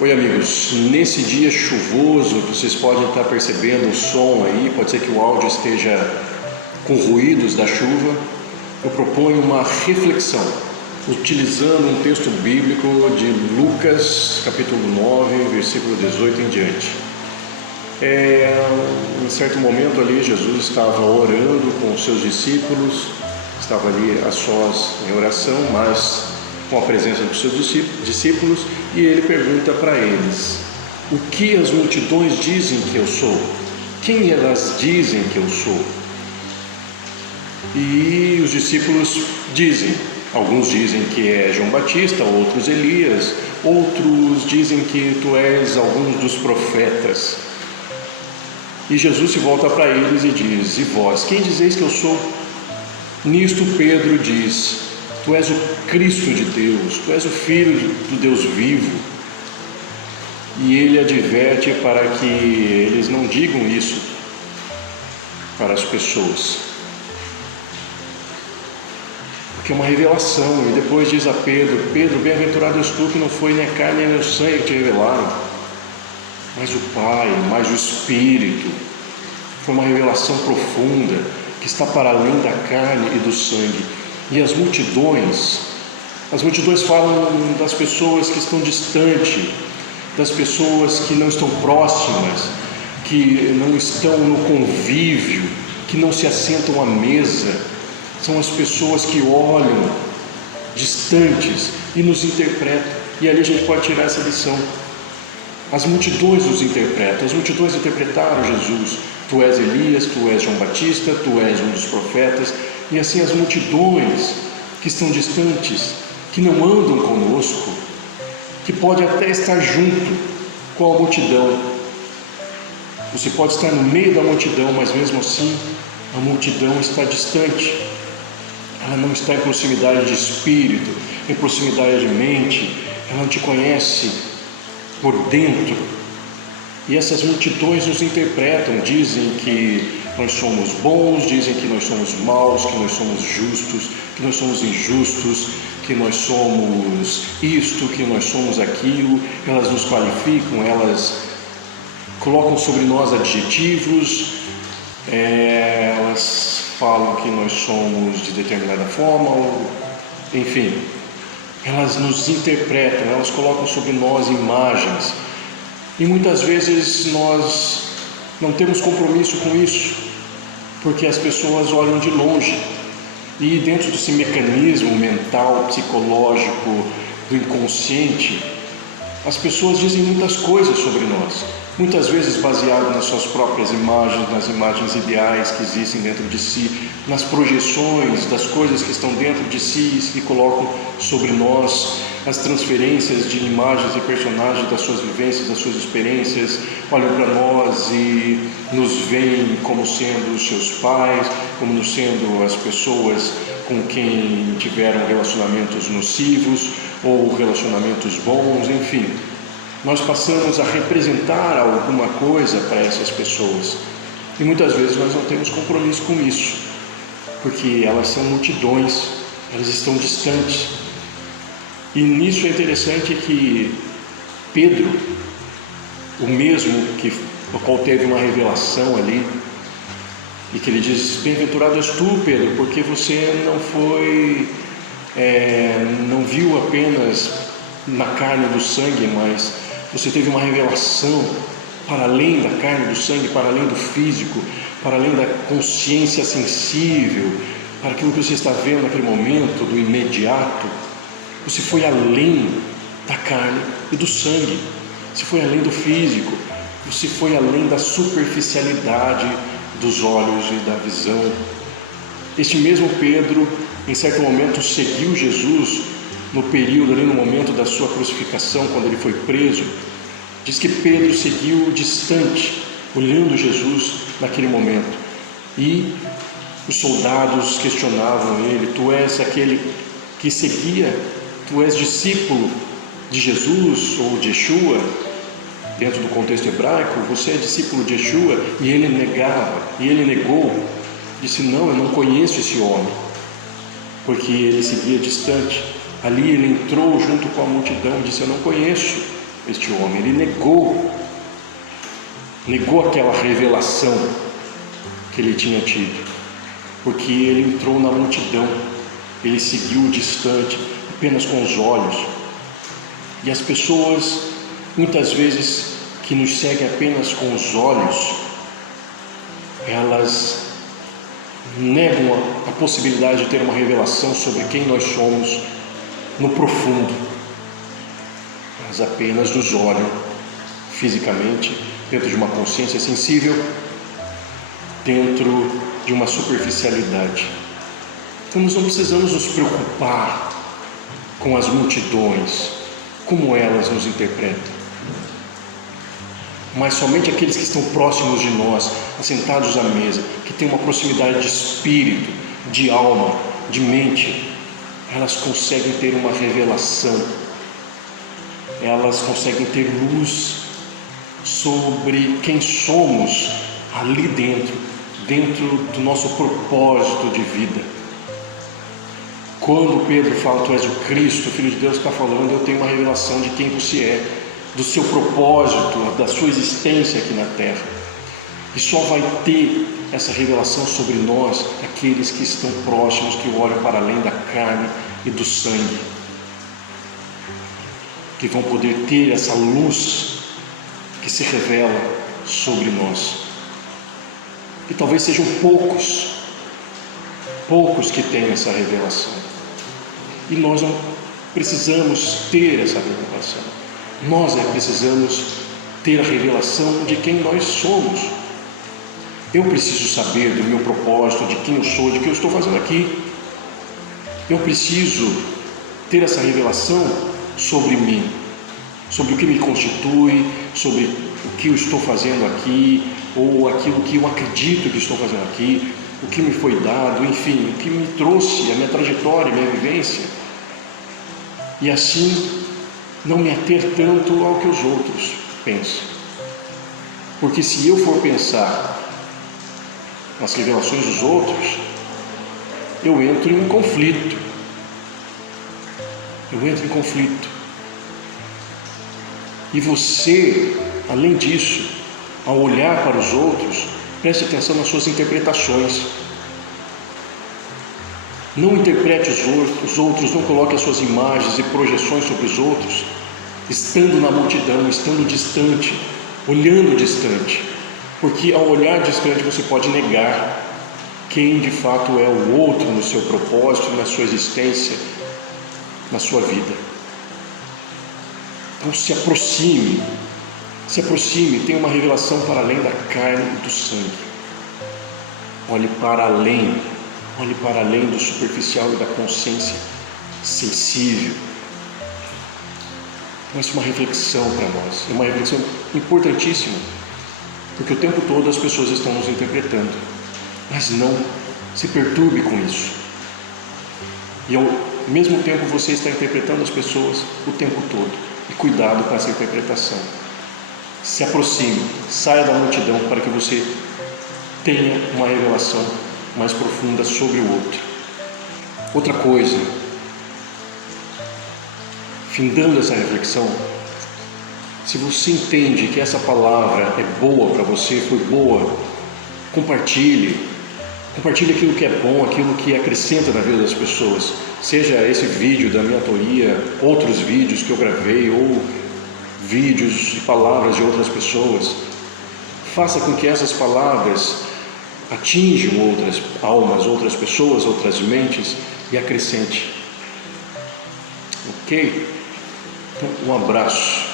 Oi amigos, nesse dia chuvoso, vocês podem estar percebendo o som aí, pode ser que o áudio esteja com ruídos da chuva. Eu proponho uma reflexão, utilizando um texto bíblico de Lucas, capítulo 9, versículo 18 em diante. Em certo momento ali, Jesus estava orando com os seus discípulos, estava ali a sós em oração, mas com a presença dos seus discípulos, e ele pergunta para eles: o que as multidões dizem que eu sou? Quem elas dizem que eu sou? E os discípulos dizem, alguns dizem que é João Batista, outros Elias, outros dizem que tu és alguns dos profetas. E Jesus se volta para eles e diz: e vós, quem dizeis que eu sou? Nisto Pedro diz: tu és o Cristo de Deus, tu és o Filho do Deus vivo. E ele adverte para que eles não digam isso para as pessoas, porque é uma revelação. E depois diz a Pedro: Pedro, bem-aventurado és tu, que não foi nem a carne nem o sangue que te revelaram, mas o Pai, mas o Espírito. Foi uma revelação profunda, que está para além da carne e do sangue. E as multidões falam das pessoas que estão distantes, das pessoas que não estão próximas, que não estão no convívio, que não se assentam à mesa. São as pessoas que olham distantes e nos interpretam. E ali a gente pode tirar essa lição. As multidões nos interpretam, as multidões interpretaram Jesus: tu és Elias, tu és João Batista, tu és um dos profetas. E assim as multidões que estão distantes, que não andam conosco, que pode até estar junto com a multidão. Você pode estar no meio da multidão, mas mesmo assim a multidão está distante. Ela não está em proximidade de espírito, em proximidade de mente. Ela não te conhece por dentro. E essas multidões nos interpretam, dizem que nós somos bons, dizem que nós somos maus, que nós somos justos, que nós somos injustos, que nós somos isto, que nós somos aquilo. Elas nos qualificam, elas colocam sobre nós adjetivos, elas falam que nós somos de determinada forma, enfim, elas nos interpretam, elas colocam sobre nós imagens. E muitas vezes nós não temos compromisso com isso, porque as pessoas olham de longe. E dentro desse mecanismo mental, psicológico, do inconsciente, as pessoas dizem muitas coisas sobre nós, muitas vezes baseado nas suas próprias imagens, nas imagens ideais que existem dentro de si, nas projeções das coisas que estão dentro de si e colocam sobre nós, as transferências de imagens e personagens das suas vivências, das suas experiências. Olham para nós e nos veem como sendo os seus pais, como sendo as pessoas com quem tiveram relacionamentos nocivos ou relacionamentos bons, enfim. Nós passamos a representar alguma coisa para essas pessoas e muitas vezes nós não temos compromisso com isso, porque elas são multidões, elas estão distantes. E nisso é interessante que Pedro, o mesmo o qual teve uma revelação ali, e que ele diz: bem-aventurado és tu, Pedro, porque você não viu apenas na carne do sangue, mas você teve uma revelação para além da carne do sangue, para além do físico, para além da consciência sensível, para aquilo que você está vendo naquele momento, do imediato. Você foi além da carne e do sangue, você foi além do físico, você foi além da superficialidade dos olhos e da visão. Este mesmo Pedro, em certo momento, seguiu Jesus no período, ali no momento da sua crucificação, quando ele foi preso. Diz que Pedro seguiu distante, olhando Jesus naquele momento. E os soldados questionavam ele: tu és aquele que seguia, tu és discípulo de Jesus ou de Yeshua? Dentro do contexto hebraico, você é discípulo de Yeshua? E ele negou, disse: não, eu não conheço esse homem, porque ele seguia distante. Ali ele entrou junto com a multidão e disse: eu não conheço. este homem. Ele negou aquela revelação que ele tinha tido, porque ele entrou na multidão, ele seguiu distante, apenas com os olhos. E as pessoas, muitas vezes, que nos seguem apenas com os olhos, elas negam a possibilidade de ter uma revelação sobre quem nós somos no profundo. Elas apenas nos olham fisicamente, dentro de uma consciência sensível, dentro de uma superficialidade. Então nós não precisamos nos preocupar com as multidões, como elas nos interpretam, mas somente aqueles que estão próximos de nós, assentados à mesa, que têm uma proximidade de espírito, de alma, de mente, elas conseguem ter uma revelação, elas conseguem ter luz sobre quem somos ali dentro do nosso propósito de vida. Quando Pedro fala, tu és o Cristo, o Filho de Deus, está falando, eu tenho uma revelação de quem você é, do seu propósito, da sua existência aqui na terra. E só vai ter essa revelação sobre nós aqueles que estão próximos, que olham para além da carne e do sangue, que vão poder ter essa luz que se revela sobre nós. E talvez sejam poucos que têm essa revelação. E nós não precisamos ter essa revelação. Nós precisamos ter a revelação de quem nós somos. Eu preciso saber do meu propósito, de quem eu sou, de que eu estou fazendo aqui. Eu preciso ter essa revelação sobre mim, sobre o que me constitui, sobre o que eu estou fazendo aqui, ou aquilo que eu acredito que estou fazendo aqui, o que me foi dado, enfim, o que me trouxe, a minha trajetória, a minha vivência. E assim, não me ater tanto ao que os outros pensam. Porque se eu for pensar nas revelações dos outros, eu entro em conflito. E você, além disso, ao olhar para os outros, preste atenção nas suas interpretações. Não interprete os outros, não coloque as suas imagens e projeções sobre os outros, estando na multidão, estando distante, olhando distante. Porque ao olhar distante você pode negar quem de fato é o outro no seu propósito, na sua existência, na sua vida. Então se aproxime, tenha uma revelação para além da carne e do sangue. Olhe para além do superficial e da consciência sensível. Então essa é uma reflexão para nós, é uma reflexão importantíssima, porque o tempo todo as pessoas estão nos interpretando, mas não se perturbe com isso. E ao mesmo tempo você está interpretando as pessoas o tempo todo, e cuidado com essa interpretação. Se aproxime, saia da multidão para que você tenha uma revelação mais profunda sobre o outro. Outra coisa, findando essa reflexão, se você entende que essa palavra é boa para você, foi boa, compartilhe aquilo que é bom, aquilo que acrescenta na vida das pessoas, seja esse vídeo da minha autoria, outros vídeos que eu gravei, ou vídeos de palavras de outras pessoas. Faça com que essas palavras atinjam outras almas, outras pessoas, outras mentes e acrescente. Ok? Então, um abraço.